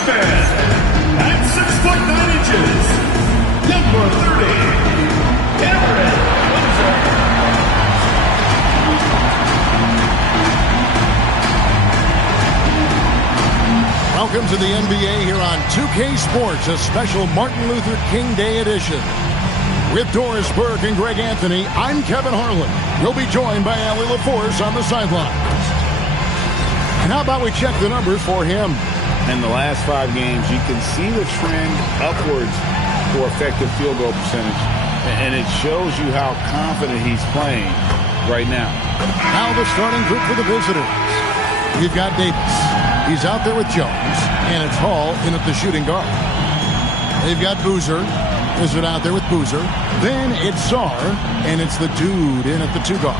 defense. At 6'9", number 30, Cameron Windsor. Welcome to the NBA here on 2K Sports, a special Martin Luther King Day edition. With Doris Burke and Greg Anthony, I'm Kevin Harlan. We'll be joined by Allie LaForce on the sidelines. And how about we check the numbers for him? In the last 5 games, you can see the trend upwards for effective field goal percentage. And it shows you how confident he's playing right now. Now the starting group for the visitors. We've got Davis. He's out there with Jones. And it's Hall in at the shooting guard. They've got Boozer. Is it out there with Boozer? Then it's Sarr, and it's the dude in at the 2 guard.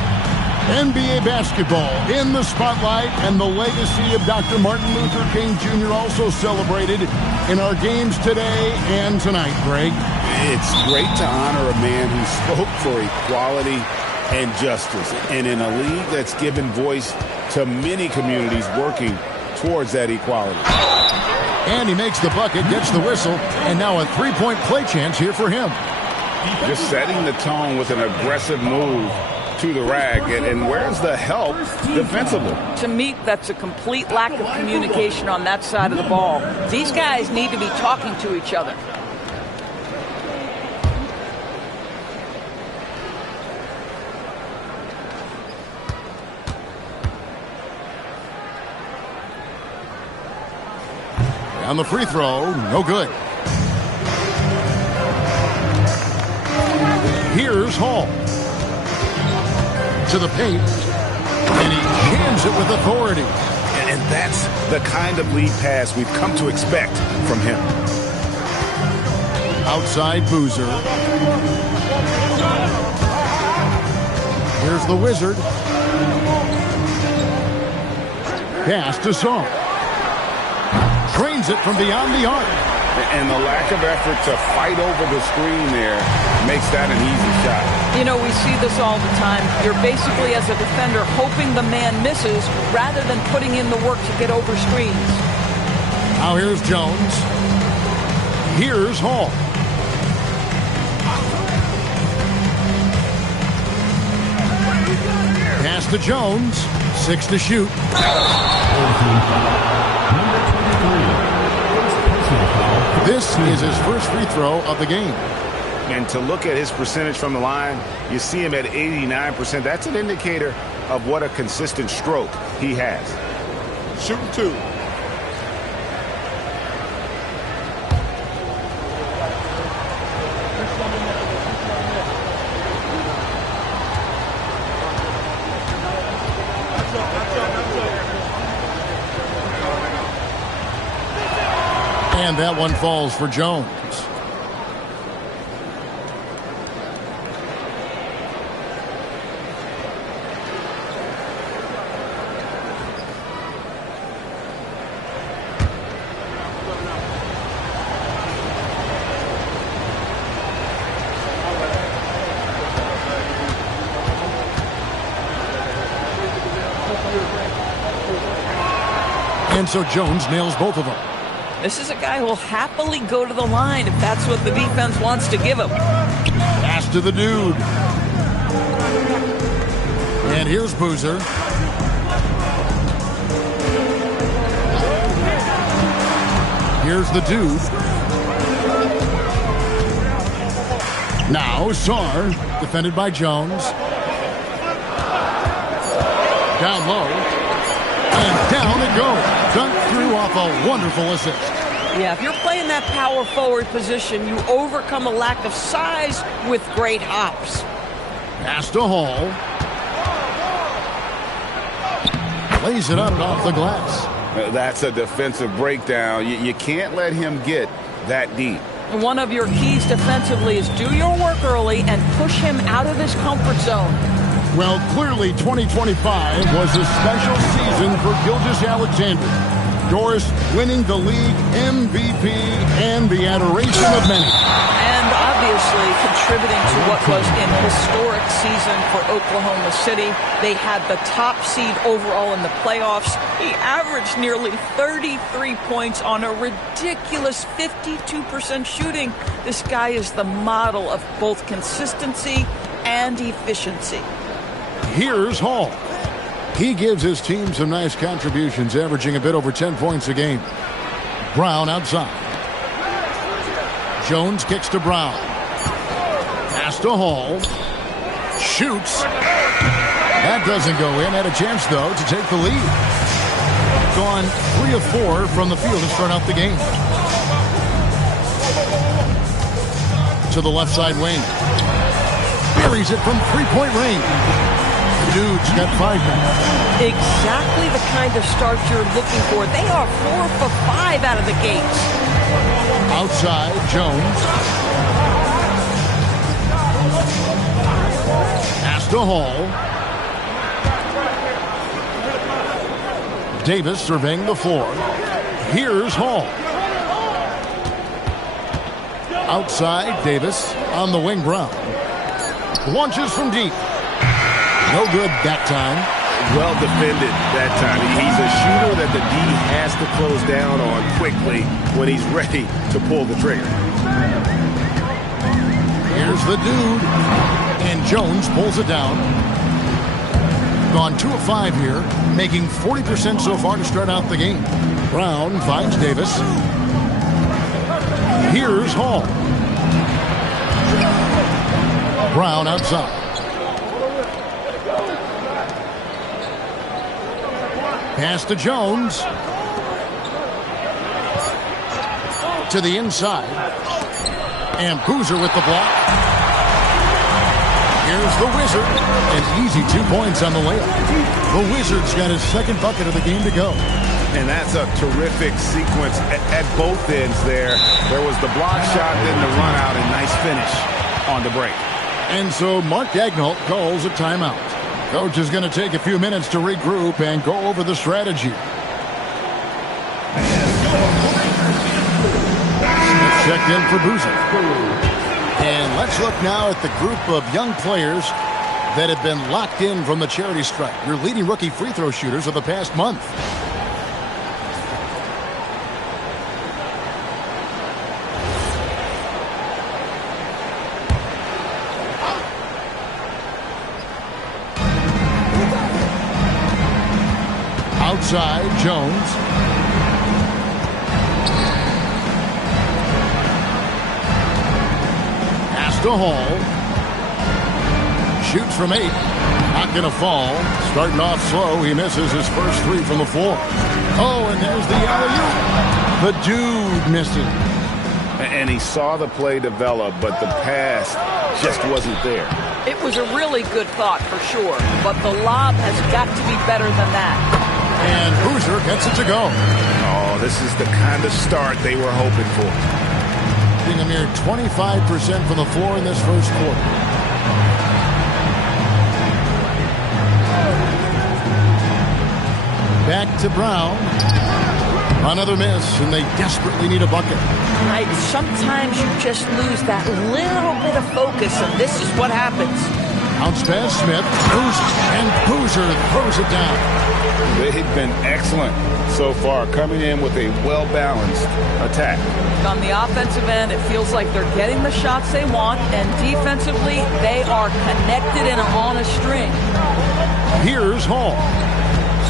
NBA basketball in the spotlight, and the legacy of Dr. Martin Luther King Jr. also celebrated in our games today and tonight, Greg. It's great to honor a man who spoke for equality and justice, and in a league that's given voice to many communities working towards that equality. And he makes the bucket, gets the whistle, and now a 3-point play chance here for him. Just setting the tone with an aggressive move to the rack, and where's the help defensively? To me, that's a complete lack of communication on that side of the ball. These guys need to be talking to each other. On the free throw, no good. Here's Hall. To the paint. And he jams it with authority. And that's the kind of lead pass we've come to expect from him. Outside Boozer. Here's the Wizard. Pass to Sarr. Trains it from beyond the arc. And the lack of effort to fight over the screen there makes that an easy shot. You know, we see this all the time. You're basically, as a defender, hoping the man misses rather than putting in the work to get over screens. Now here's Jones. Here's Hall. Pass to Jones. 6 to shoot. This is his first free throw of the game. And to look at his percentage from the line, you see him at 89%. That's an indicator of what a consistent stroke he has. Shooting 2. And that one falls for Jones. And so Jones nails both of them. This is a guy who will happily go to the line if that's what the defense wants to give him. Pass to the dude. And here's Boozer. Here's the dude. Now Sarr, defended by Jones. Down low. And down it goes. Dunked through off a wonderful assist. Yeah, if you're playing that power forward position, you overcome a lack of size with great hops. Pass to Hall. Lays it up off the glass. That's a defensive breakdown. You can't let him get that deep. One of your keys defensively is do your work early and push him out of his comfort zone. Well, clearly 2025 was a special season for Gilgeous-Alexander. Doris winning the league MVP and the adoration of many. And obviously contributing to what was an historic season for Oklahoma City. They had the top seed overall in the playoffs. He averaged nearly 33 points on a ridiculous 52% shooting. This guy is the model of both consistency and efficiency. Here's Hall. He gives his team some nice contributions, averaging a bit over 10 points a game. Brown outside. Jones kicks to Brown. Pass to Hall. Shoots. That doesn't go in. Had a chance, though, to take the lead. Gone 3 of 4 from the field to start out the game. To the left side wing. Buries it from three-point range. The Dude's got 5 minutes. Exactly the kind of start you're looking for. They are 4 for 5 out of the gates. Outside, Jones. Pass to Hall. Davis surveying the floor. Here's Hall. Outside, Davis. On the wing, Brown. Launches from deep. No good that time. Well defended that time. He's a shooter that the D has to close down on quickly when he's ready to pull the trigger. Here's the Dude. And Jones pulls it down. Gone 2 of 5 here, making 40% so far to start out the game. Brown finds Davis. Here's Hall. Brown outside. Pass to Jones. To the inside. And Boozer with the block. Here's the Wizard. An easy 2 points on the layup. The Wizard's got his second bucket of the game to go. And that's a terrific sequence at both ends there. There was the block shot, then the run out, and nice finish on the break. And so Mark Daigneault calls a timeout. Coach is going to take a few minutes to regroup and go over the strategy. Checked in for Boozer. And let's look now at the group of young players that have been locked in from the charity stripe. Your leading rookie free throw shooters of the past month. Outside, Jones. Pass to Hall. Shoots from 8. Not going to fall. Starting off slow. He misses his first 3 from the floor. Oh, and there's the alley-oop. The Dude missed it. And he saw the play develop, but the pass just wasn't there. It was a really good thought for sure, but the lob has got to be better than that. And Boozer gets it to go. Oh, this is the kind of start they were hoping for. Being a mere 25% from the floor in this first quarter. Back to Brown. Another miss, and they desperately need a bucket. Right, sometimes you just lose that little bit of focus, and this is what happens. Bounce pass, Smith, and Boozer throws it down. They've been excellent so far, coming in with a well-balanced attack. On the offensive end, it feels like they're getting the shots they want, and defensively, they are connected and on a string. Here's Hall.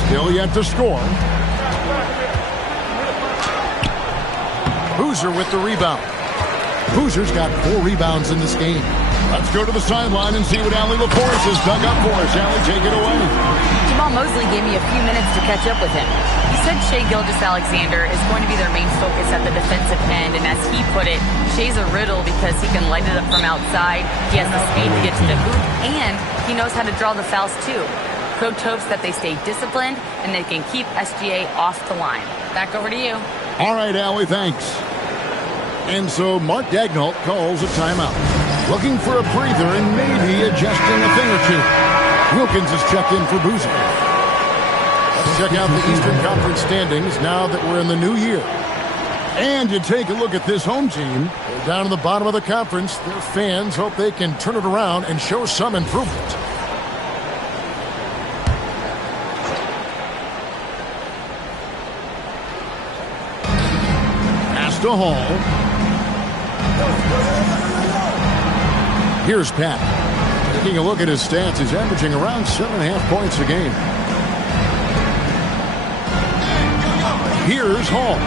Still yet to score. Boozer with the rebound. Boozer's got 4 rebounds in this game. Let's go to the sideline and see what Allie LaForce has dug up for us. Allie, take it away. Jamal Mosley gave me a few minutes to catch up with him. He said Shai Gilgeous-Alexander is going to be their main focus at the defensive end, and as he put it, Shai's a riddle because he can light it up from outside, he has the speed to get to the hoop, and he knows how to draw the fouls too. Coach hopes that they stay disciplined and they can keep SGA off the line. Back over to you. All right, Allie, thanks. And so Mark Daigneault calls a timeout. Looking for a breather and maybe adjusting a thing or two. Wilkins is checked in for Boozer. Let's check out the Eastern Conference standings now that we're in the new year. And you take a look at this home team. They're down in the bottom of the conference. Their fans hope they can turn it around and show some improvement. Pass to Hall. Here's Pat. Taking a look at his stats, he's averaging around 7.5 points a game. Here's Hall.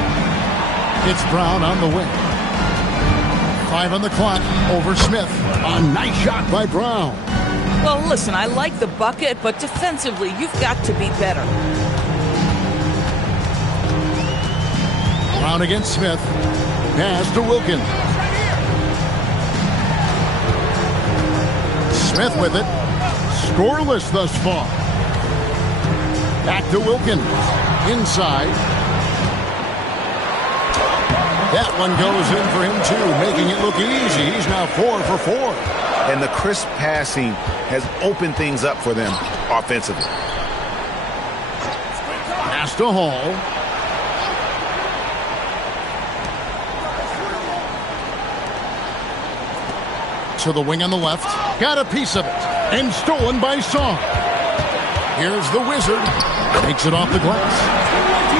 It's Brown on the wing. 5 on the clock over Smith. A nice shot by Brown. Well, listen, I like the bucket, but defensively, you've got to be better. Brown against Smith. Pass to Wilkins. Smith with it. Scoreless thus far. Back to Wilkins. Inside. That one goes in for him, too, making it look easy. He's now 4 for 4. And the crisp passing has opened things up for them offensively. Pass to Hall. To the wing on the left. Got a piece of it. And stolen by Song. Here's the Wizard. Takes it off the glass.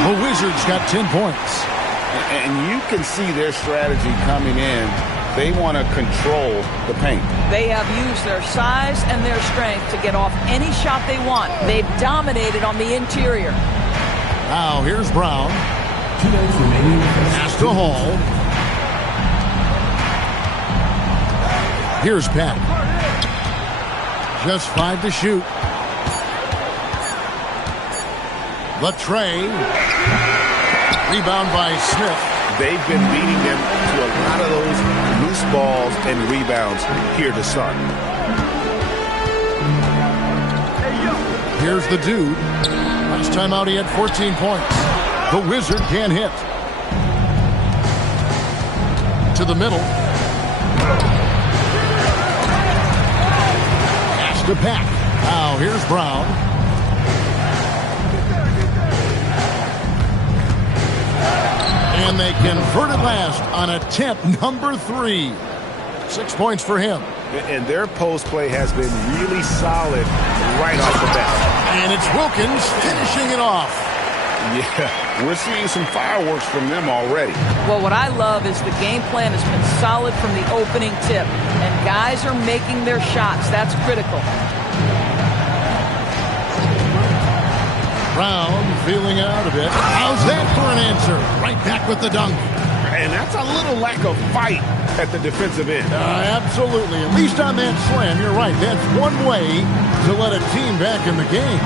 The Wizards got 10 points. And you can see their strategy coming in. They want to control the paint. They have used their size and their strength to get off any shot they want. They've dominated on the interior. Now here's Brown. Pass to Hall. Here's Pat. Just 5 to shoot. Latrey. Rebound by Smith. They've been beating them to a lot of those loose balls and rebounds here to start. Here's the dude. Last time out he had 14 points. The Wizard can't hit. To the middle. Pass to Pack. Now here's Brown. And they convert it last on attempt number 3. 6 points for him. And their post play has been really solid right off the bat. And it's Wilkins finishing it off. Yeah, we're seeing some fireworks from them already. Well, what I love is the game plan has been solid from the opening tip. And guys are making their shots. That's critical. Brown feeling out a bit. How's that for an answer? Right back with the dunk. And that's a little lack of fight at the defensive end. Absolutely. At least on that slam, you're right. That's one way to let a team back in the game.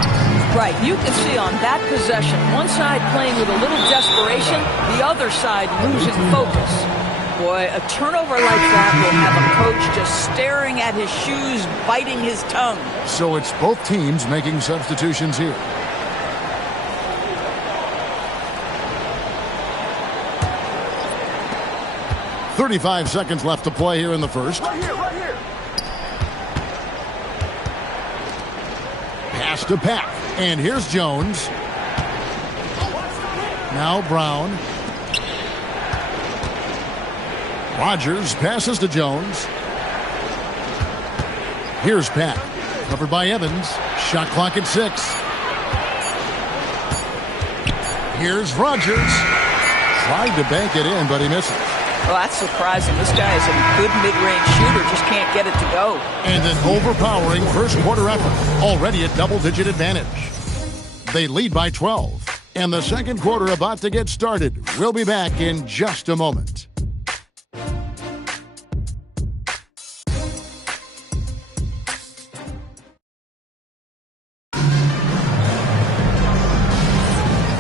Right. You can see on that possession, one side playing with a little desperation, the other side losing focus. Boy, a turnover like that will have a coach just staring at his shoes, biting his tongue. So it's both teams making substitutions here. .35 seconds left to play here in the first. Right here. Pass to Pack. And here's Jones. Now Brown. Rogers passes to Jones. Here's Pack. Covered by Evans. Shot clock at 6. Here's Rogers. Tried to bank it in, but he misses. Well, that's surprising. This guy is a good mid-range shooter, just can't get it to go. And an overpowering first quarter effort. Already a double-digit advantage. They lead by 12. And the second quarter about to get started. We'll be back in just a moment.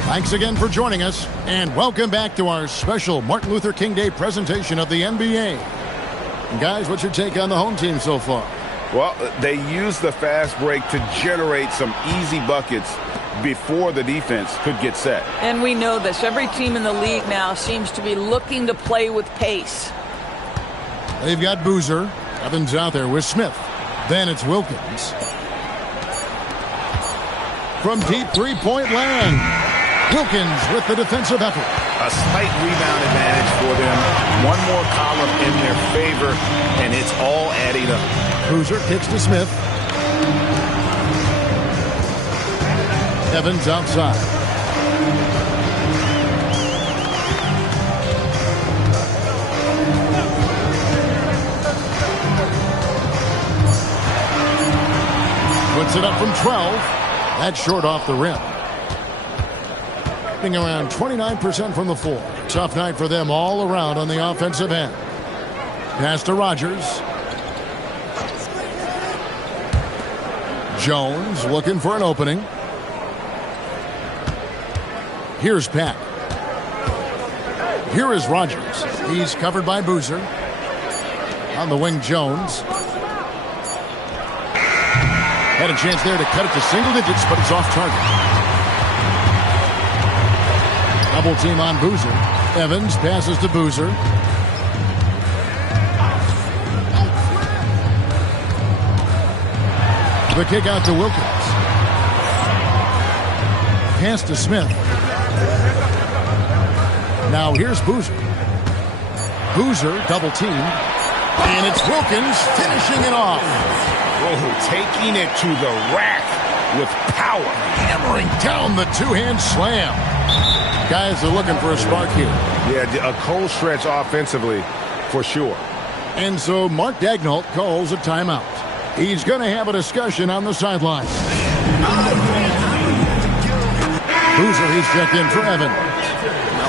Thanks again for joining us, and welcome back to our special Martin Luther King Day presentation of the NBA. And guys, what's your take on the home team so far? Well, they used the fast break to generate some easy buckets before the defense could get set. And we know this. Every team in the league now seems to be looking to play with pace. They've got Boozer. Evans out there with Smith. Then it's Wilkins. From deep three-point land. Wilkins with the defensive effort. A slight rebound advantage for them. One more column in their favor, and it's all adding up. Boozer kicks to Smith. Evans outside. Puts it up from 12. That's short off the rim. Hitting around 29% from the floor. Tough night for them all around on the offensive end. Pass to Rogers. Jones looking for an opening. Here's Pack. Here is Rogers. He's covered by Boozer. On the wing, Jones. Had a chance there to cut it to single digits, but it's off target. Double team on Boozer. Evans passes to Boozer. The kick out to Wilkins. Pass to Smith. Now here's Boozer. Boozer double team. And it's Wilkins finishing it off. Oh, taking it to the rack with power. Hammering down the two-hand slam. Guys are looking for a spark here. Yeah, a cold stretch offensively for sure. And so Mark Daigneault calls a timeout. He's going to have a discussion on the sideline. Boozer, he's checked in for Evans.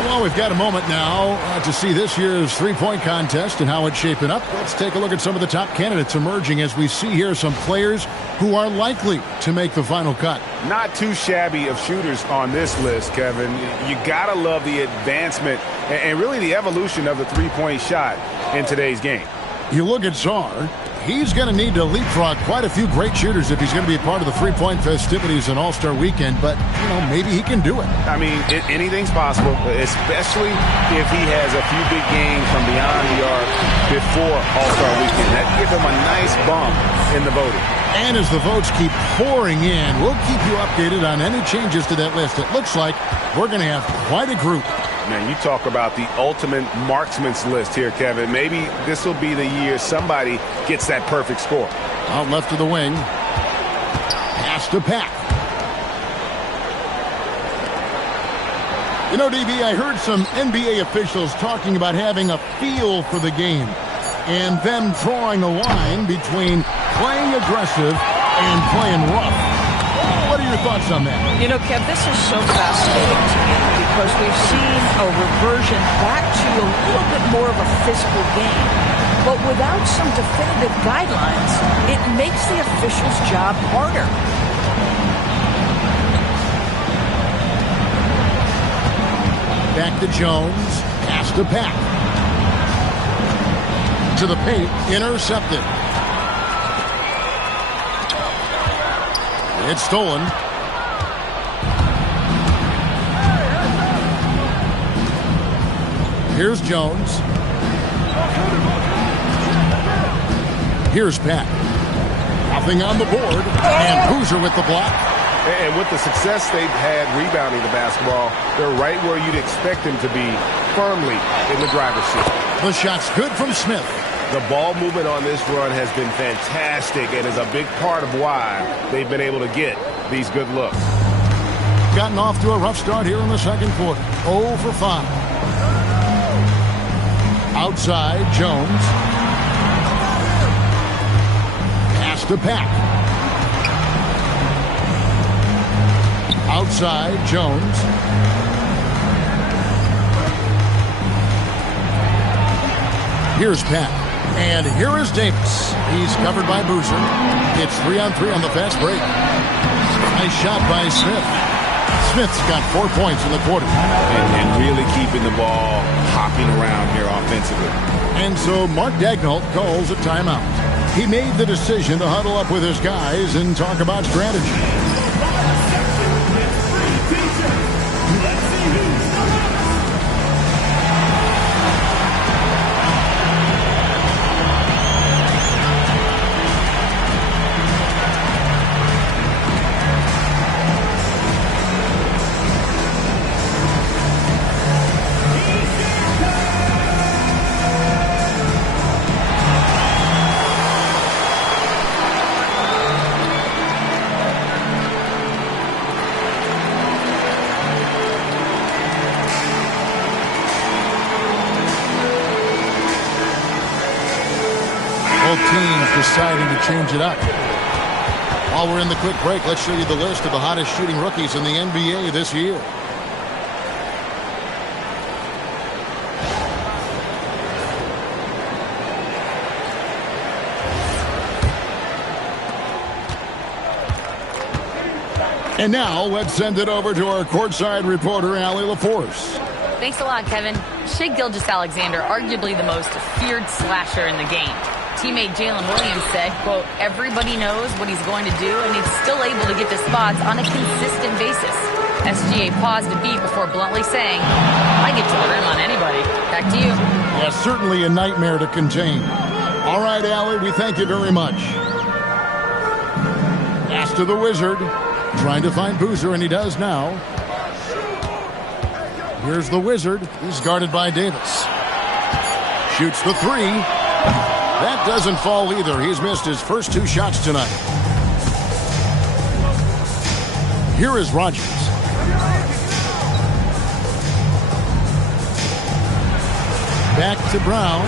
Well, we've got a moment now to see this year's three-point contest and how it's shaping up. Let's take a look at some of the top candidates emerging as we see here some players who are likely to make the final cut. Not too shabby of shooters on this list, Kevin. You got to love the advancement and really the evolution of the three-point shot in today's game. You look at Czar. He's going to need to leapfrog quite a few great shooters if he's going to be a part of the three-point festivities and All-Star Weekend, but, you know, maybe he can do it. I mean, anything's possible, especially if he has a few big games from beyond the arc before All-Star Weekend. That gives him a nice bump in the voting. And as the votes keep pouring in, we'll keep you updated on any changes to that list. It looks like we're going to have quite a group. Man, you talk about the ultimate marksman's list here, Kevin. Maybe this will be the year somebody gets that perfect score. Out left of the wing. Pass to Pack. You know, DB, I heard some NBA officials talking about having a feel for the game and them drawing a line between playing aggressive and playing rough. What are your thoughts on that? You know, Kev, this is so fascinating to me because we've seen a reversion back to a little bit more of a physical game. But without some definitive guidelines, it makes the officials' job harder. Back to Jones. Pass to Pack. To the paint. Intercepted. It's stolen. Here's Jones. Here's Pack. Nothing on the board. And Boozer with the block. And with the success they've had rebounding the basketball, they're right where you'd expect them to be, firmly in the driver's seat. The shot's good from Smith. The ball movement on this run has been fantastic and is a big part of why they've been able to get these good looks. Gotten off to a rough start here in the second quarter. 0 for 5. Outside, Jones. Pass to Pack. Outside, Jones. Here's Pack. And here is Davis. He's covered by Boozer. It's 3-on-3 on the fast break. Nice shot by Smith. Smith's got 4 points in the quarter. And really keeping the ball hopping around here offensively. And so Mark Daigneault calls a timeout. He made the decision to huddle up with his guys and talk about strategy. deciding to change it up. While we're in the quick break, let's show you the list of the hottest shooting rookies in the NBA this year. And now, let's send it over to our courtside reporter, Allie LaForce. Thanks a lot, Kevin. Shai Gilgeous-Alexander, arguably the most feared slasher in the game. Teammate Jalen Williams said, quote, everybody knows what he's going to do, and he's still able to get to spots on a consistent basis. SGA paused a beat before bluntly saying, I get to the rim on anybody. Back to you. Yeah, certainly a nightmare to contain. All right, Allie, we thank you very much. Pass to the Wizard. Trying to find Boozer, and he does now. Here's the Wizard. He's guarded by Davis. Shoots the three. That doesn't fall either. He's missed his first 2 shots tonight. Here is Rodgers. Back to Brown.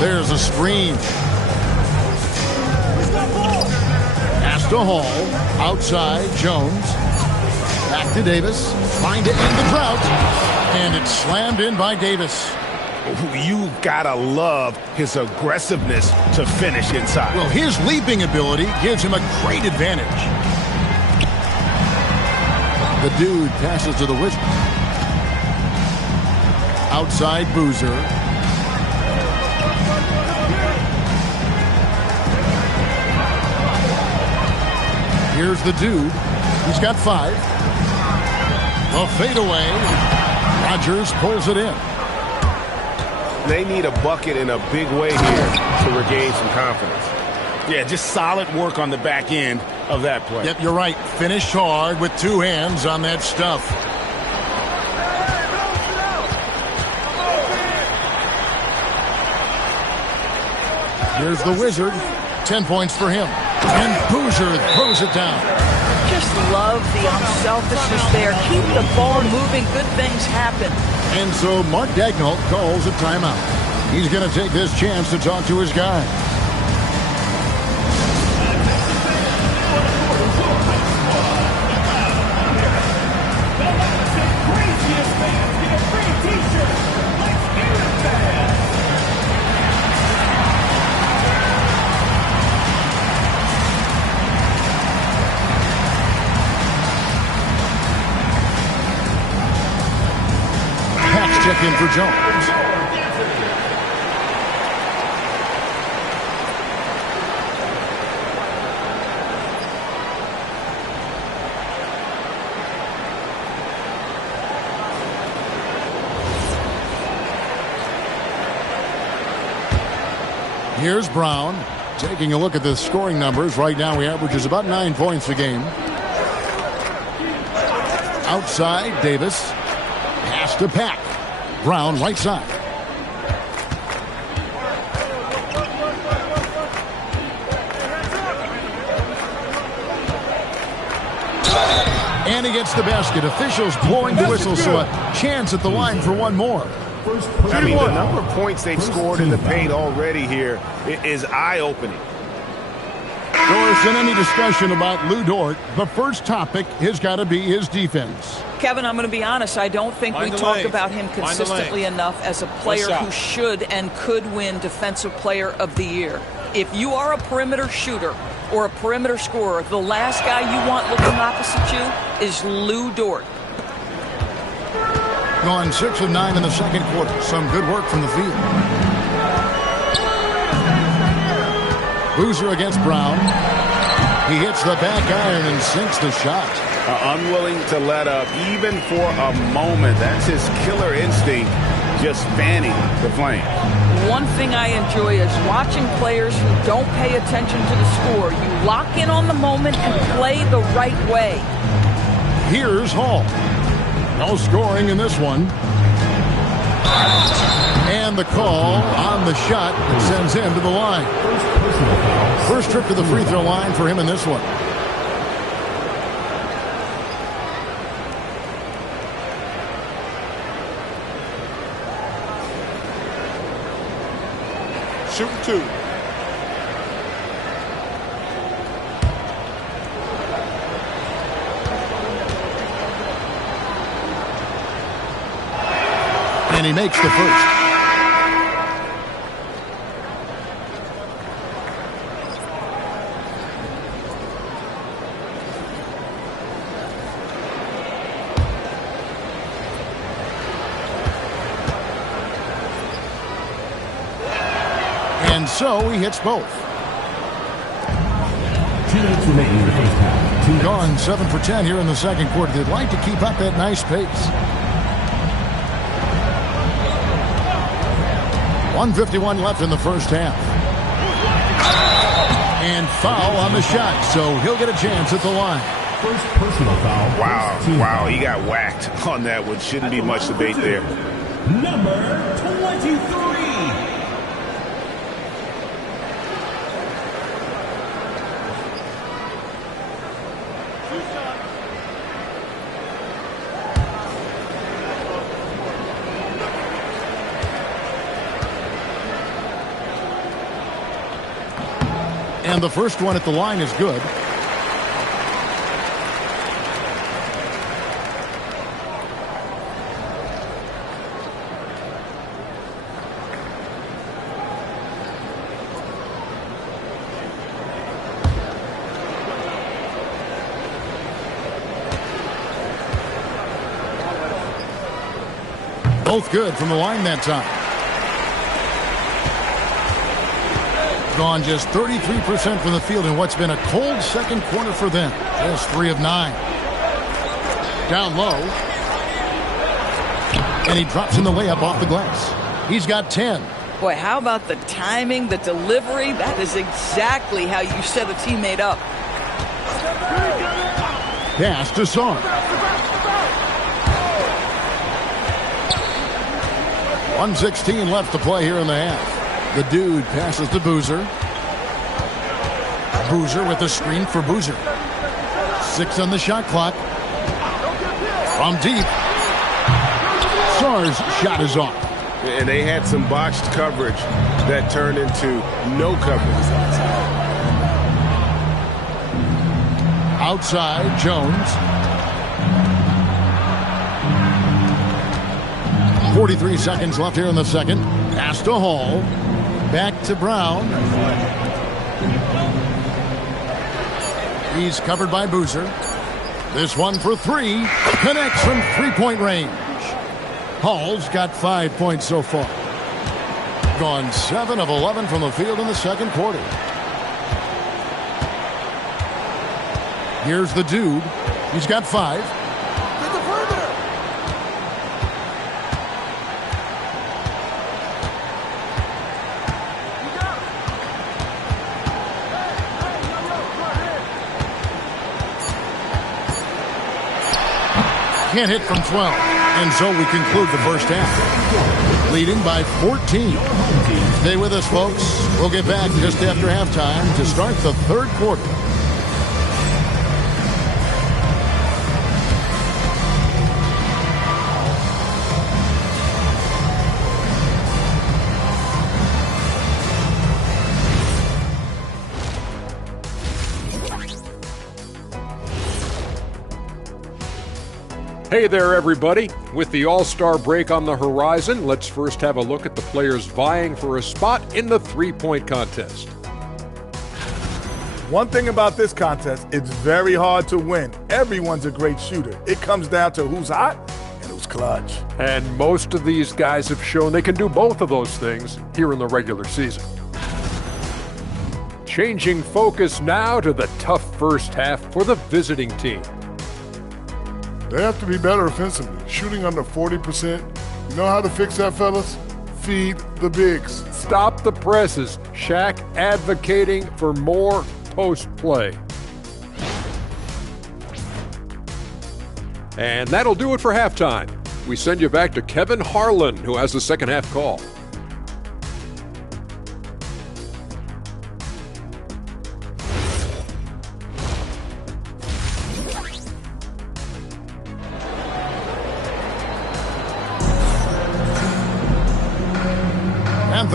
There's a screen. Pass to Hall. Outside, Jones. Back to Davis. Trying to end the drought. And it's slammed in by Davis. You gotta love his aggressiveness to finish inside. Well, his leaping ability gives him a great advantage. The dude passes to the Wizard. Outside Boozer. Here's the dude. He's got 5. A fadeaway. Rodgers pulls it in. They need a bucket in a big way here to regain some confidence. Yeah, just solid work on the back end of that play. Yep, you're right. Finish hard with 2 hands on that stuff. Here's the Wizard. 10 points for him. And Boozer throws it down. Just love the unselfishness there. Keep the ball moving. Good things happen. And so Mark Daigneault calls a timeout. He's going to take this chance to talk to his guy. Check in for Jones. Here's Brown. Taking a look at the scoring numbers. Right now he averages about 9 points a game. Outside, Davis. Pass to Pack. Brown, right side. And he gets the basket. Officials blowing the whistle, so a chance at the line for one more. I mean, the number of points they've scored in the paint already here is eye-opening. There isn't any discussion about Lou Dort. The first topic has got to be his defense. Kevin, I'm going to be honest. I don't think we talk about him consistently enough as a player who should and could win Defensive Player of the Year. If you are a perimeter shooter or a perimeter scorer, the last guy you want looking opposite you is Lou Dort. Gone 6 of 9 in the second quarter. Some good work from the field. Boozer against Brown. He hits the back iron and sinks the shot. Unwilling to let up even for a moment. That's his killer instinct, just fanning the flame. One thing I enjoy is watching players who don't pay attention to the score. You lock in on the moment and play the right way. Here's Hall. No scoring in this one. And the call on the shot that sends him to the line. First trip to the free throw line for him in this one. Shooting 2. And he makes the first. And so he hits both. 2 minutes remaining in the first half. Gone 7 for 10 here in the second quarter. They'd like to keep up that nice pace. 1:51 left in the first half. And foul on the shot, so he'll get a chance at the line. First personal foul. Wow, he got whacked on that one. Shouldn't be much debate there. Number 23. And the first one at the line is good. Both good from the line that time. Gone just 33% from the field in what's been a cold second quarter for them. Just 3 of 9. Down low. And he drops in the layup off the glass. He's got 10. Boy, how about the timing, the delivery? That is exactly how you set a teammate up. Pass to Song. 1:16 left to play here in the half. The dude passes to Boozer. Boozer with the screen for Boozer. 6 on the shot clock. From deep. Sarr's shot is off. And they had some botched coverage that turned into no coverage. Outside, Jones. 43 seconds left here in the second. Pass to Hall. Back to Brown. He's covered by Boozer. This one for 3. Connects from three-point range. Hall's got 5 points so far. Gone 7 of 11 from the field in the second quarter. Here's the dude. He's got 5. Can't hit from 12. And so we conclude the first half. Leading by 14. Stay with us, folks. We'll get back just after halftime to start the third quarter. Hey there, everybody. With the All-Star break on the horizon, let's first have a look at the players vying for a spot in the three-point contest. One thing about this contest, it's very hard to win. Everyone's a great shooter. It comes down to who's hot and who's clutch. And most of these guys have shown they can do both of those things here in the regular season. Changing focus now to the tough first half for the visiting team. They have to be better offensively, shooting under 40%. You know how to fix that, fellas? Feed the bigs. Stop the presses. Shaq advocating for more post play. And that'll do it for halftime. We send you back to Kevin Harlan, who has the second half call.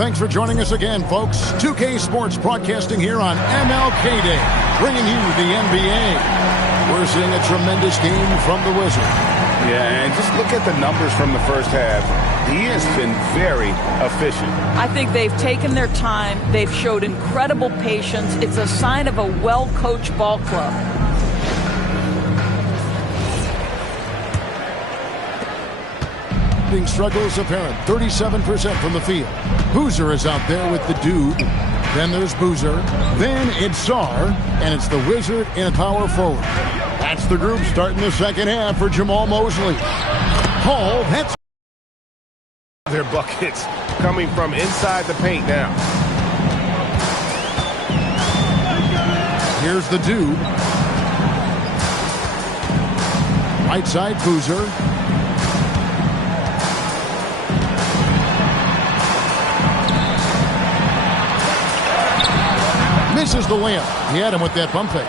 thanks for joining us again, folks. 2K Sports broadcasting here on MLK Day, bringing you the NBA. We're seeing a tremendous game from the Wizard. Yeah, and just look at the numbers from the first half. He has been very efficient. I think they've taken their time. They've showed incredible patience. It's a sign of a well-coached ball club. Struggles apparent, 37% from the field. Boozer is out there with the dude. Then there's Boozer. Then it's Czar, and it's the Wizard in power forward. That's the group starting the second half for Jamal Mosley. Hall, that's their buckets coming from inside the paint now. Here's the dude. Right side, Boozer. Misses the layup. He had him with that bump fake.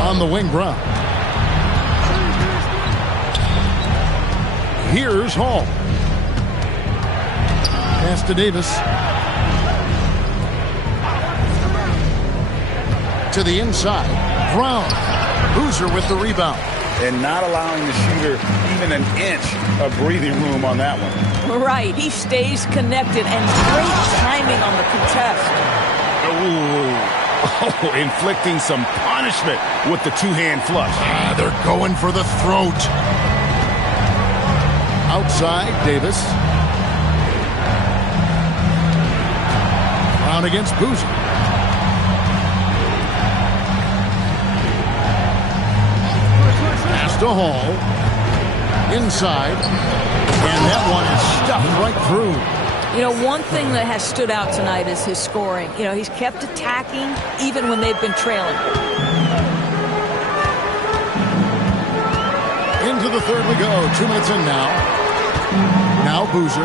On the wing, Brown. Here's Hall. Pass to Davis. To the inside. Brown. Boozer with the rebound. And not allowing the shooter even an inch of breathing room on that one. Right, he stays connected and great timing on the contest. Oh, inflicting some punishment with the two-hand flush. They're going for the throat. Outside, Davis. Brown against Boozer. Pass to Hall. Inside. And that one is stuffed right through. You know, one thing that has stood out tonight is his scoring. You know, he's kept attacking even when they've been trailing. Into the third we go. 2 minutes in now. Now Boozer.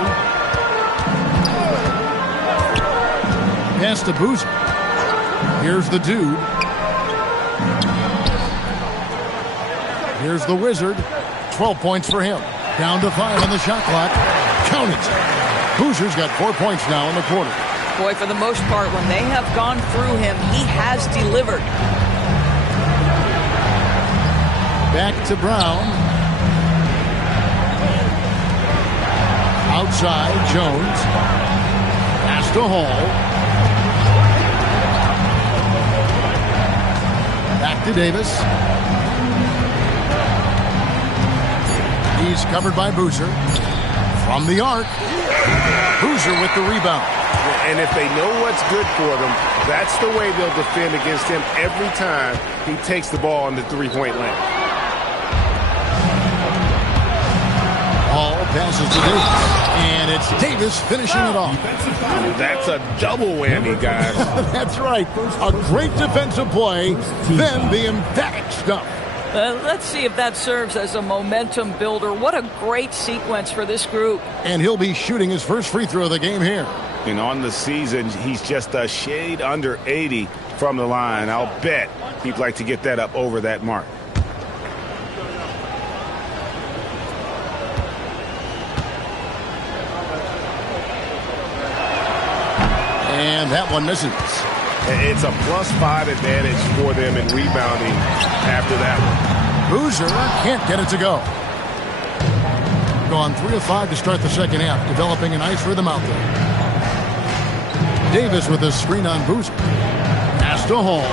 Pass to Boozer. Here's the dude. Here's the Wizard. 12 points for him. Down to 5 on the shot clock. Count it. Boozer's got 4 points now in the quarter. Boy, for the most part, when they have gone through him, he has delivered. Back to Brown. Outside, Jones. Pass to Hall. Back to Davis. He's covered by Boozer. From the arc. Boozer with the rebound. And if they know what's good for them, that's the way they'll defend against him every time he takes the ball in the three-point lane. Hall passes to Davis. And it's Davis finishing it off. That's a double whammy, guys. That's right. A great defensive play, then the emphatic stuff. Let's see if that serves as a momentum builder. What a great sequence for this group. And he'll be shooting his first free throw of the game here. And on the season, he's just a shade under 80 from the line. I'll bet he'd like to get that up over that mark. And that one misses. It's a +5 advantage for them in rebounding after that one. Boozer can't get it to go. Gone 3 of 5 to start the second half, developing a nice rhythm out there. Davis with a screen on Boozer. Pass to Hall.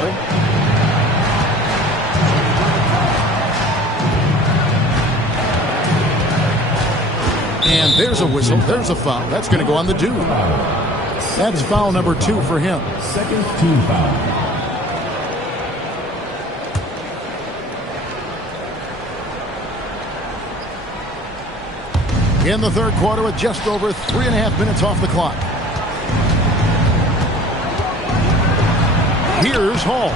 And there's a whistle. There's a foul. That's going to go on the dude. That's foul number 2 for him. Second team foul. In the third quarter with just over 3.5 minutes off the clock. Here's Hall.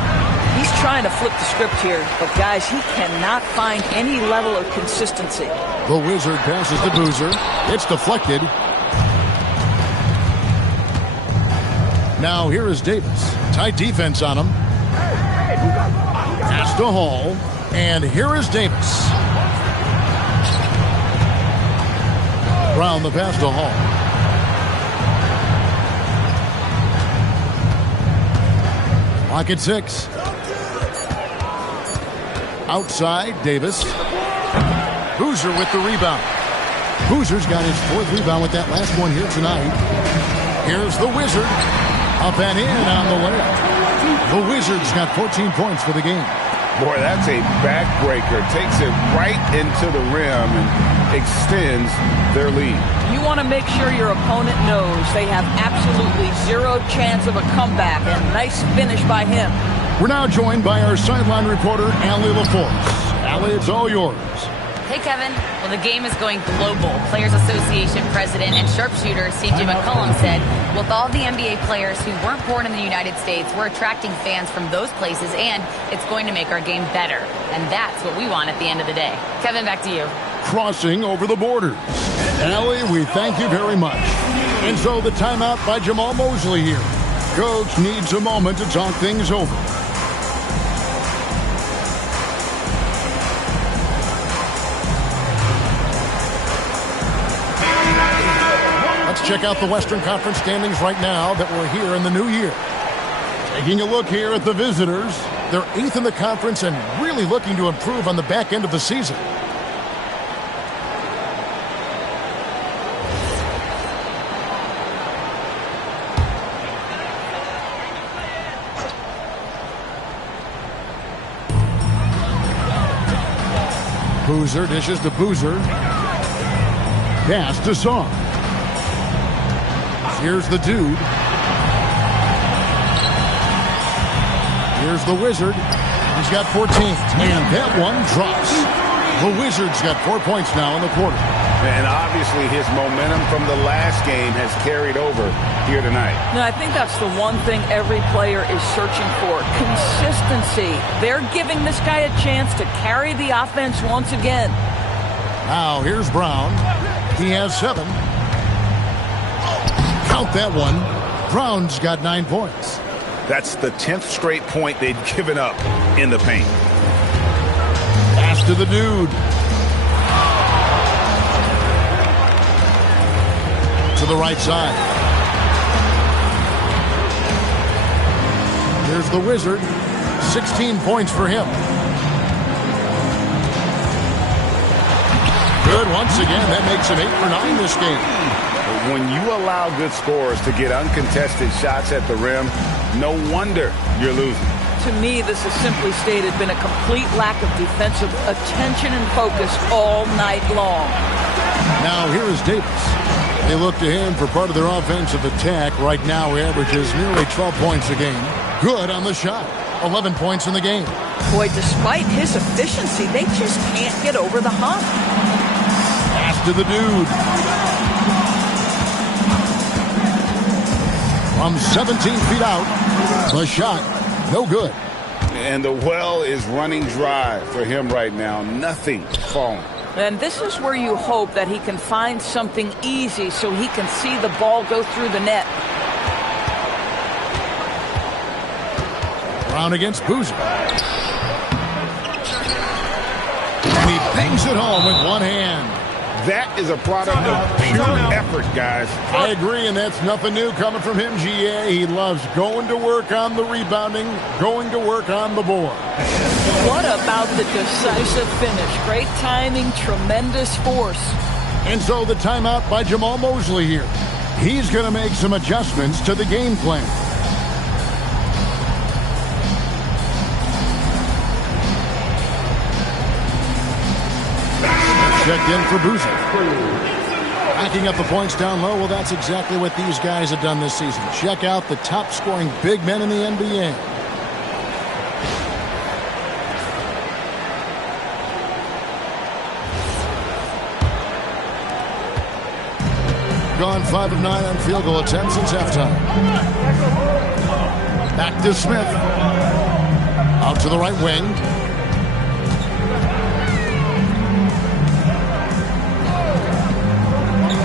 He's trying to flip the script here, but guys, he cannot find any level of consistency. The Wizard passes to Boozer. It's deflected. Now here is Davis. Tight defense on him. Pass to Hall. And here is Davis. Brown the pass to Hall. Lock at 6. Outside, Davis. Boozer with the rebound. Boozer's got his 4th rebound with that last one here tonight. Here's the Wizard. Up and in on the layup. The Wizards got 14 points for the game. Boy, that's a backbreaker. Takes it right into the rim and extends their lead. You want to make sure your opponent knows they have absolutely zero chance of a comeback. And nice finish by him. We're now joined by our sideline reporter, Allie LaForce. Allie, it's all yours. Hey, Kevin. Well, the game is going global. Players Association president and sharpshooter C.J. McCollum said, with all the NBA players who weren't born in the United States, we're attracting fans from those places, and it's going to make our game better. And that's what we want at the end of the day. Kevin, back to you. Crossing over the borders. Allie, we thank you very much. And so the timeout by Jamal Mosley here. Coach needs a moment to talk things over. Let's check out the Western Conference standings right now that we're here in the new year. Taking a look here at the visitors. They're 8th in the conference and really looking to improve on the back end of the season. Boozer dishes to Boozer. Pass to Song. Here's the dude. Here's the Wizard. He's got 14. And that one drops. The Wizards got 4 points now in the quarter. And obviously his momentum from the last game has carried over here tonight. No, I think that's the one thing every player is searching for. Consistency. They're giving this guy a chance to carry the offense once again. Now here's Brown. He has 7. Count that one. Brown's got 9 points. That's the 10th straight point they've given up in the paint. Pass to the dude. To the right side. Here's the Wizard. 16 points for him. Good once again. That makes him 8 for 9 this game. When you allow good scorers to get uncontested shots at the rim, no wonder you're losing. To me, this has simply stated been a complete lack of defensive attention and focus all night long. Now here is Davis. They look to him for part of their offensive attack. Right now he averages nearly 12 points a game. Good on the shot. 11 points in the game. Boy, despite his efficiency, they just can't get over the hump. Pass to the dude. From 17 feet out, the shot, no good. And the well is running dry for him right now. Nothing falling. And this is where you hope that he can find something easy so he can see the ball go through the net. Brown against Boozer. And he bangs it home with one hand. That is a product of pure effort, guys. I agree, and that's nothing new coming from him, GA. He loves going to work on the rebounding, going to work on the board. What about the decisive finish? Great timing, tremendous force. And so the timeout by Jamal Mosley here. He's going to make some adjustments to the game plan. Checked in for Boozer. Backing up the points down low. Well, that's exactly what these guys have done this season. Check out the top scoring big men in the NBA. Gone 5 of 9 on field goal attempts since halftime. Back to Smith. Out to the right wing.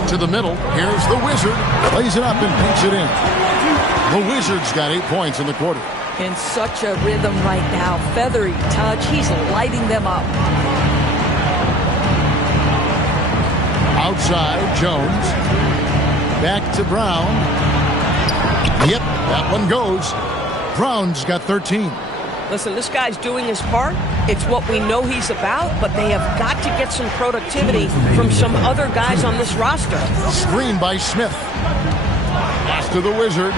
To the middle. Here's the Wizard. Plays it up and pinks it in. The Wizards got 8 points in the quarter. In such a rhythm right now. Feathery touch. He's lighting them up. Outside, Jones. Back to Brown. Yep, that one goes. Brown's got 13. Listen, this guy's doing his part. It's what we know he's about, but they have got to get some productivity from some other guys on this roster. Screen by Smith. Pass to the Wizard.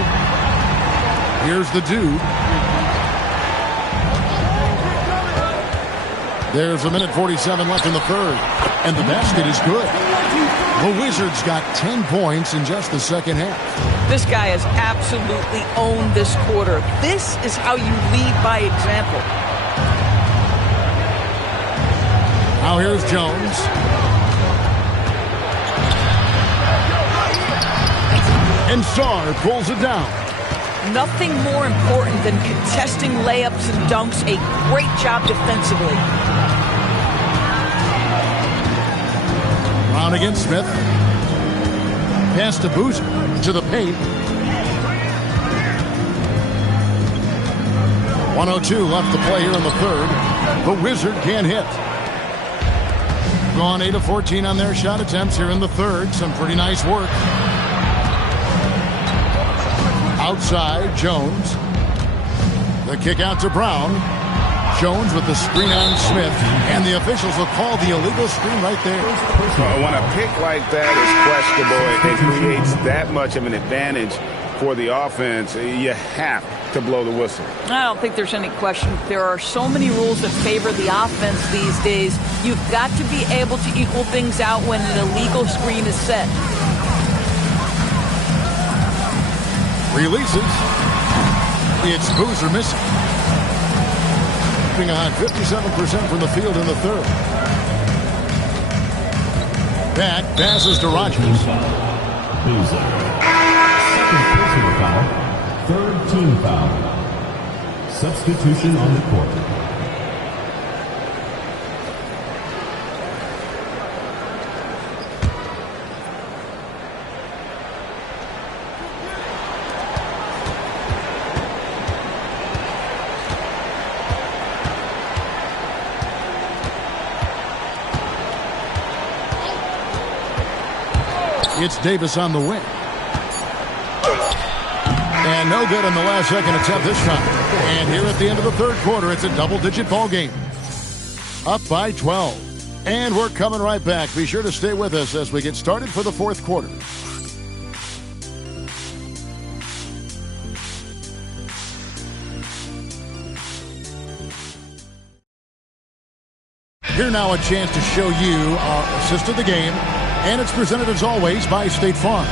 Here's the dude. There's 1:47 left in the third. And the basket is good. The Wizards got 10 points in just the second half. This guy has absolutely owned this quarter. This is how you lead by example. Now here's Jones. And Sarr pulls it down. Nothing more important than contesting layups and dunks. A great job defensively. Brown against Smith. Pass to Boozer. To the paint. 1:02 left to play here in the third. The Wizard can't hit. Gone 8 of 14 on their shot attempts here in the third. Some pretty nice work. Outside, Jones. The kick out to Brown. Jones with the screen on Smith. And the officials will call the illegal screen right there. When a pick like that is questionable, it creates that much of an advantage for the offense. You have to blow the whistle. I don't think there's any question. There are so many rules that favor the offense these days. You've got to be able to equal things out when an illegal screen is set. Releases. It's Boozer missing. Keeping on 57% from the field in the third. Back passes to Rogers. Boozer. Second personal foul. Third team foul. Substitution on the court. It's Davis on the wing. And no good on the last second attempt this time. And here at the end of the third quarter, it's a double-digit ball game. Up by 12. And we're coming right back. Be sure to stay with us as we get started for the fourth quarter. Here now a chance to show you our assist of the game. And it's presented as always by State Farm.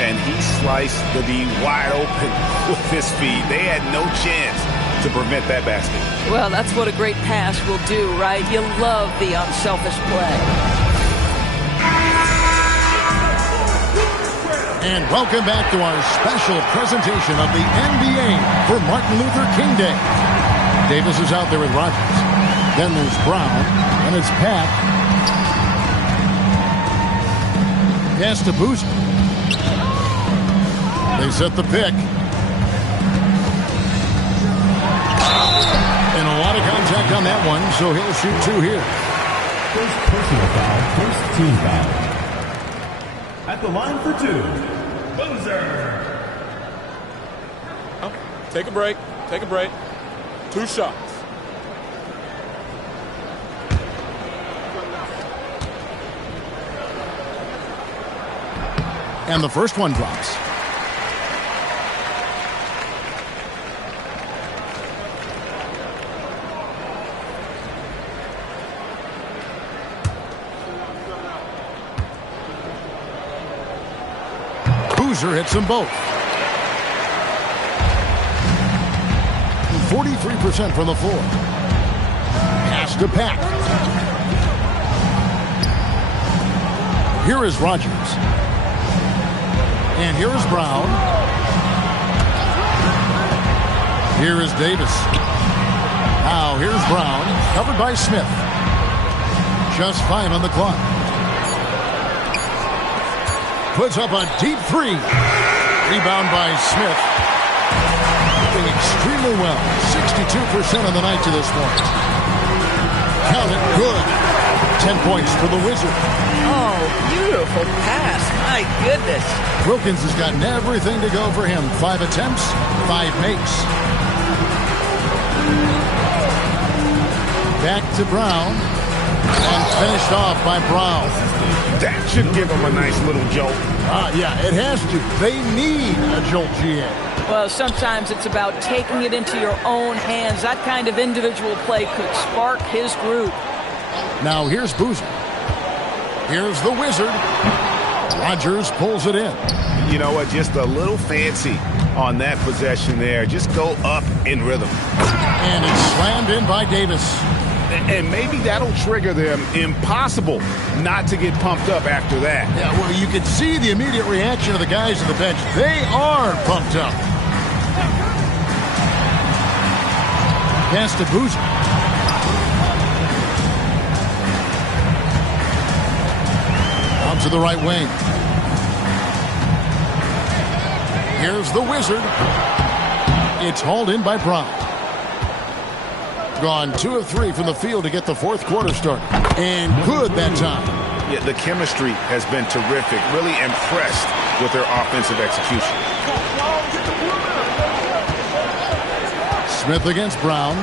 And he sliced the D wide open with his feet. They had no chance to prevent that basket. Well, that's what a great pass will do, right? You love the unselfish play. And welcome back to our special presentation of the NBA for Martin Luther King Day. Davis is out there with Rogers. Then there's Brown, and it's Pat. Pass to Boozer. They set the pick. And a lot of contact on that one, so he'll shoot two here. First personal foul, first team foul. At the line for two, Boozer. Take a break. Take a break. 2 shots. And the first one drops. Boozer hits them both. 43% from the floor. Pass to Pat. Here is Rogers. And here is Brown. Here is Davis. Now here's Brown, covered by Smith. Just 5 on the clock. Puts up a deep 3. Rebound by Smith. Doing extremely well. 62% on the night to this point. Count it, good. 10 points for the Wizards. Oh, beautiful pass. My goodness. Wilkins has gotten everything to go for him. 5 attempts, 5 makes. Back to Brown. And finished off by Brown. That should give him a nice little jolt. Yeah, it has to. They need a jolt, GA. Well, sometimes it's about taking it into your own hands. That kind of individual play could spark his group. Now here's Boozer. Here's the Wizard. Rogers pulls it in. You know what? Just a little fancy on that possession there. Just go up in rhythm. And it's slammed in by Davis. And maybe that'll trigger them. Impossible not to get pumped up after that. Yeah, well, you can see the immediate reaction of the guys on the bench. They are pumped up. Pass to Boozer. Out to the right wing. Here's the Wizard. It's hauled in by Brown. Gone 2 of 3 from the field to get the fourth quarter started. And good that time. Yeah, the chemistry has been terrific. Really impressed with their offensive execution. Smith against Brown.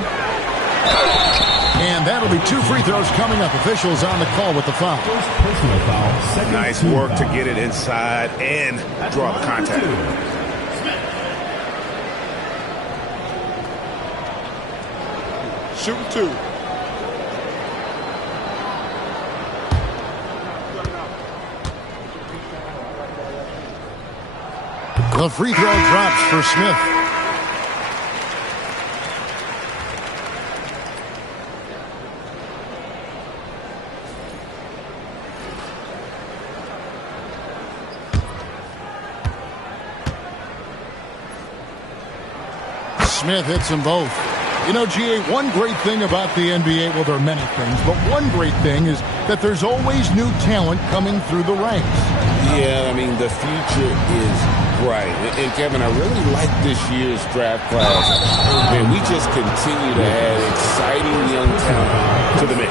And that'll be 2 free throws coming up. Officials on the call with the foul. Personal foul. Nice work to get it inside and draw the contact. Shooting 2. The free throw drops for Smith. Smith hits them both. You know, GA, one great thing about the NBA, well, there are many things, but one great thing is that there's always new talent coming through the ranks. Yeah, I mean, the future is bright. And Kevin, I really like this year's draft class. Man, we just continue to add exciting young talent to the mix.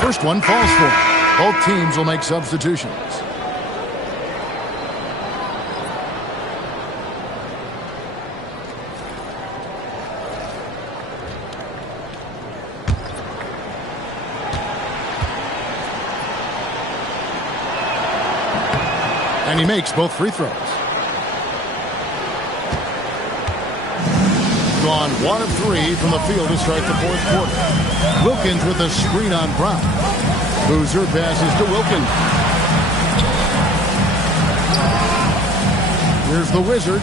First one falls for him. Both teams will make substitutions. And he makes both free throws. Gone 1 of 3 from the field to start the fourth quarter. Wilkins with a screen on Brown. Boozer passes to Wilkins. Here's the Wizard.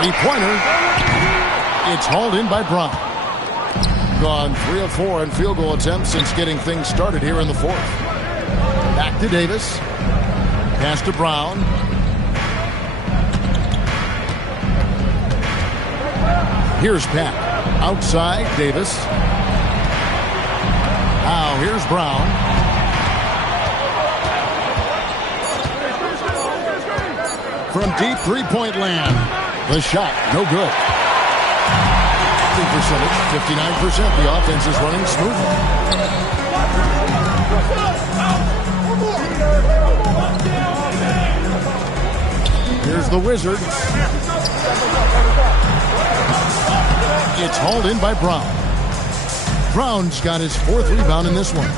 Three-pointer. It's hauled in by Brown. Gone 3 of 4 in field goal attempts since getting things started here in the fourth. Back to Davis. Pass to Brown. Here's Pat. Outside, Davis. Now here's Brown. From deep three-point land. The shot, no good. Percentage, 59%. The offense is running smoothly. Here's the Wizard. It's hauled in by Brown. Brown's got his 4th rebound in this one.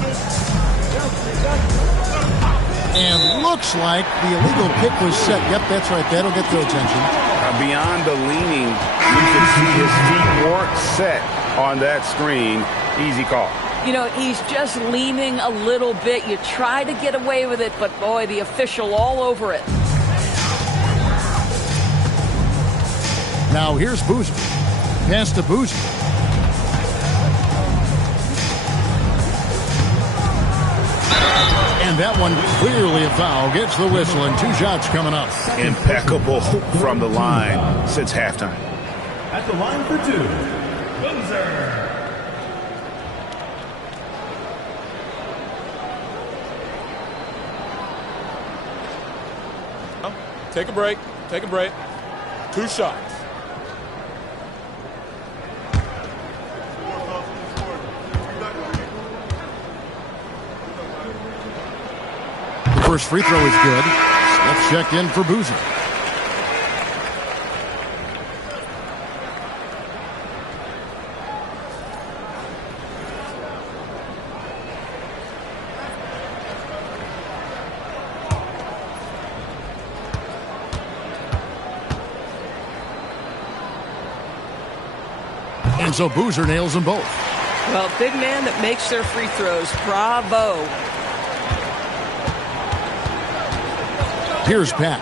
And looks like the illegal pick was set. Yep, that's right. That'll get their attention. Beyond the leaning, you can see his feet weren't set on that screen. Easy call. You know, he's just leaning a little bit. You try to get away with it, but boy, the official all over it. Now here's Boozer. Pass to Boozer. And that one clearly a foul. Gets the whistle and 2 shots coming up. Impeccable from the line since halftime. At the line for 2, Boozer. Take a break. Take a break. 2 shots. The first free throw is good. Let's check in for Boozer. And so Boozer nails them both. Well, big man that makes their free throws. Bravo. Here's Pat.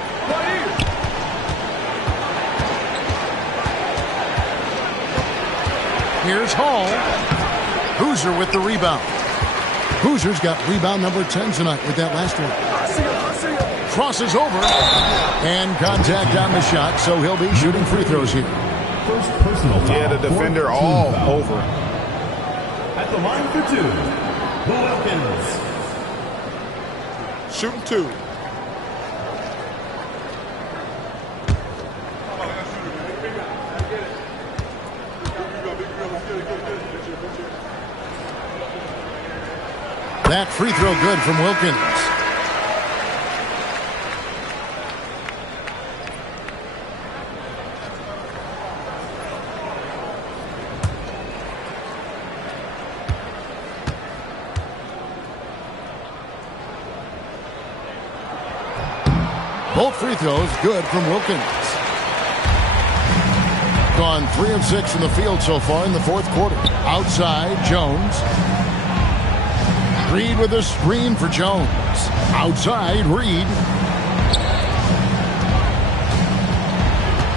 Here's Hall. Boozer with the rebound. Boozer's got rebound number 10 tonight with that last one. Crosses over. And contact on the shot, so he'll be shooting free throws here. First personal foul. Yeah, the defender all over. At the line for 2, Wilkins. Shooting 2. That free throw good from Wilkins. Both free throws good from Wilkins. Gone 3 of 6 in the field so far in the fourth quarter. Outside, Jones. Reed with a screen for Jones. Outside, Reed.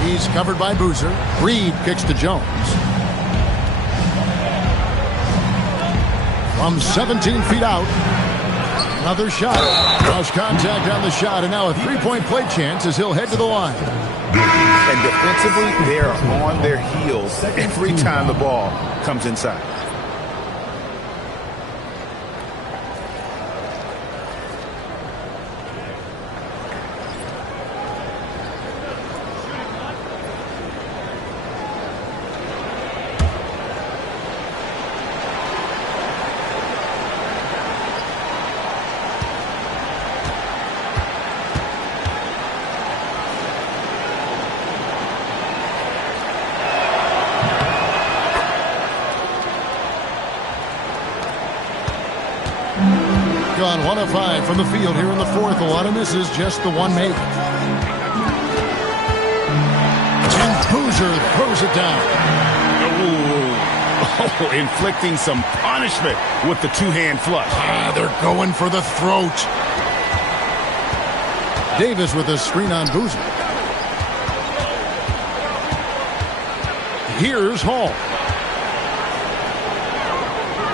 He's covered by Boozer. Reed kicks to Jones. From 17 feet out. Another shot. Cross contact on the shot, and now a three-point play chance as he'll head to the line. And defensively, they're on their heels every time the ball comes inside. Gone 1 of 5 from the field here in the fourth. A lot of misses, just the one made. And Boozer throws it down. Oh, inflicting some punishment with the two-hand flush. They're going for the throat. Davis with a screen on Boozer. Here's Hall.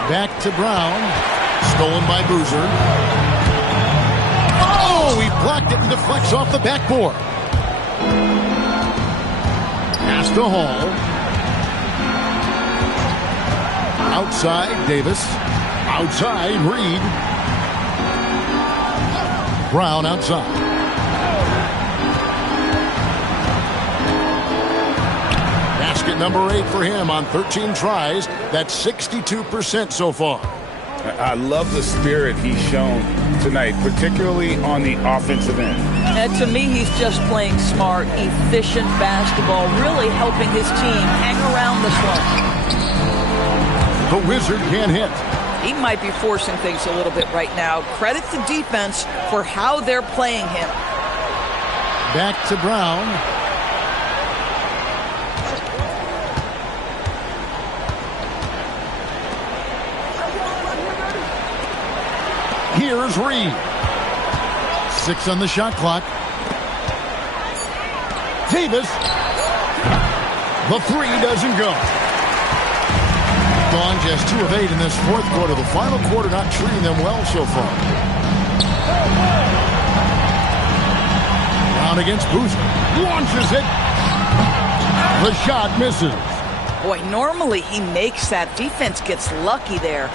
Back to Brown. Stolen by Boozer. Oh, he blocked it and deflects off the backboard. Pass to Hall. Outside, Davis. Outside, Reed. Brown outside. Basket number 8 for him on 13 tries. That's 62% so far. I love the spirit he's shown tonight, particularly on the offensive end. And to me, he's just playing smart, efficient basketball, really helping his team hang around this one. The Wizard can't hit. He might be forcing things a little bit right now. Credit the defense for how they're playing him. Back to Brown. Here's Reed. 6 on the shot clock. Davis. The 3 doesn't go. Gone just 2 of 8 in this fourth quarter. The final quarter not treating them well so far. Down against Boozer. Launches it. The shot misses. Boy, normally he makes that. Defense gets lucky there.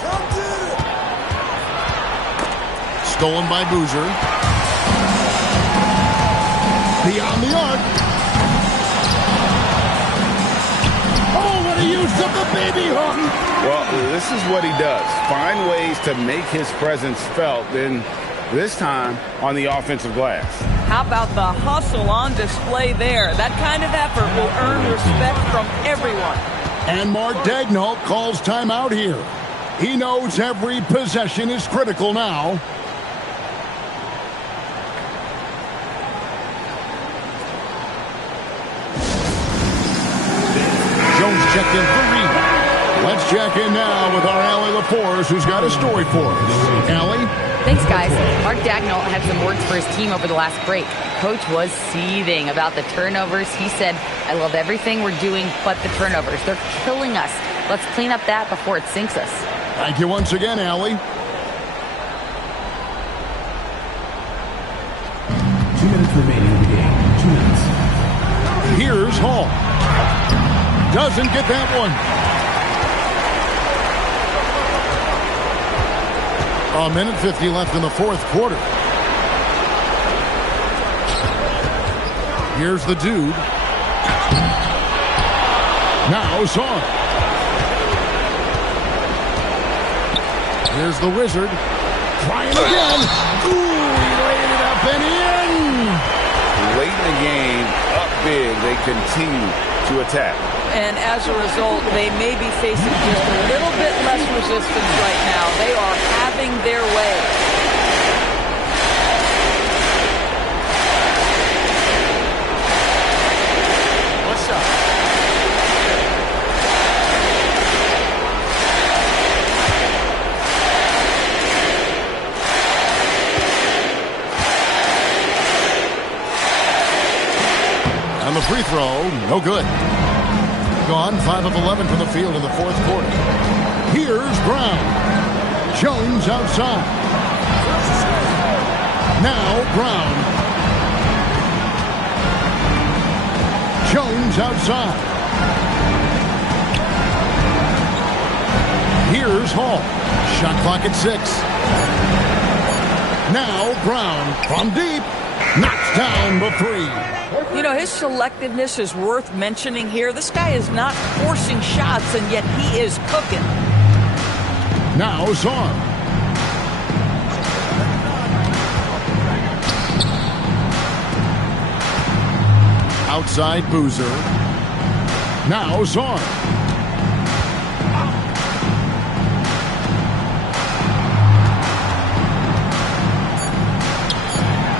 Stolen by Boozer. Beyond the arc. Oh, what a use of the baby hook. Well, this is what he does. Find ways to make his presence felt, then this time on the offensive glass. How about the hustle on display there? That kind of effort will earn respect from everyone. And Mark Daigneault calls timeout here. He knows every possession is critical now. Jones checked in for rebound. Let's check in now with our Allie LaForce, who's got a story for us. Allie? Thanks, guys. Mark Daigneault had some words for his team over the last break. Coach was seething about the turnovers. He said, I love everything we're doing but the turnovers. They're killing us. Let's clean up that before it sinks us. Thank you once again, Allie. 2 minutes remaining in the game. 2 minutes. Here's Hall. Doesn't get that one. A minute 50 left in the fourth quarter. Here's the dude. Now Song. Here's the Wizard. Trying again. Ooh, he laid it up and in. Late in the game, up big, they continue to attack. And as a result, they may be facing just a little bit less resistance right now. They are having their way. What's up? And the free throw, no good. Gone, 5 of 11 from the field in the fourth quarter. Here's Brown. Jones outside. Now Brown. Jones outside. Here's Hall. Shot clock at 6. Now Brown from deep. Knocks down the 3. You know, his selectiveness is worth mentioning here. This guy is not forcing shots, and yet he is cooking. Now Zorn. Outside Boozer. Now Zorn.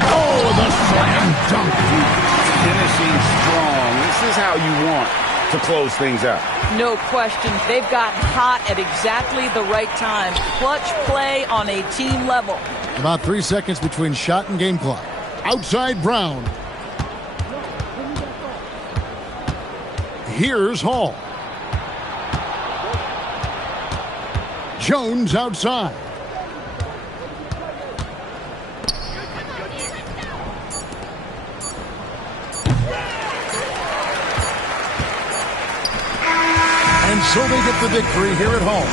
Oh, the slam dunk. Finishing strong. This is how you want to close things out. No question. They've gotten hot at exactly the right time. Clutch play on a team level. About 3 seconds between shot and game clock. Outside Brown. Here's Hall. Jones outside. And so they get the victory here at home.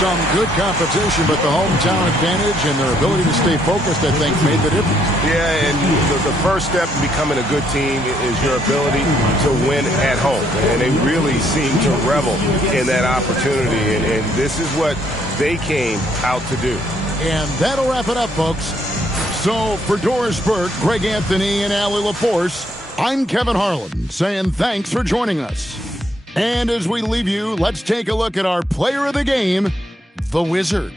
Some good competition, but the hometown advantage and their ability to stay focused, I think, made the difference. Yeah, and the first step in becoming a good team is your ability to win at home. And they really seem to revel in that opportunity. And this is what they came out to do. And that'll wrap it up, folks. So for Doris Burke, Greg Anthony, and Allie LaForce, I'm Kevin Harlan saying thanks for joining us. And as we leave you, let's take a look at our player of the game, the Wizard.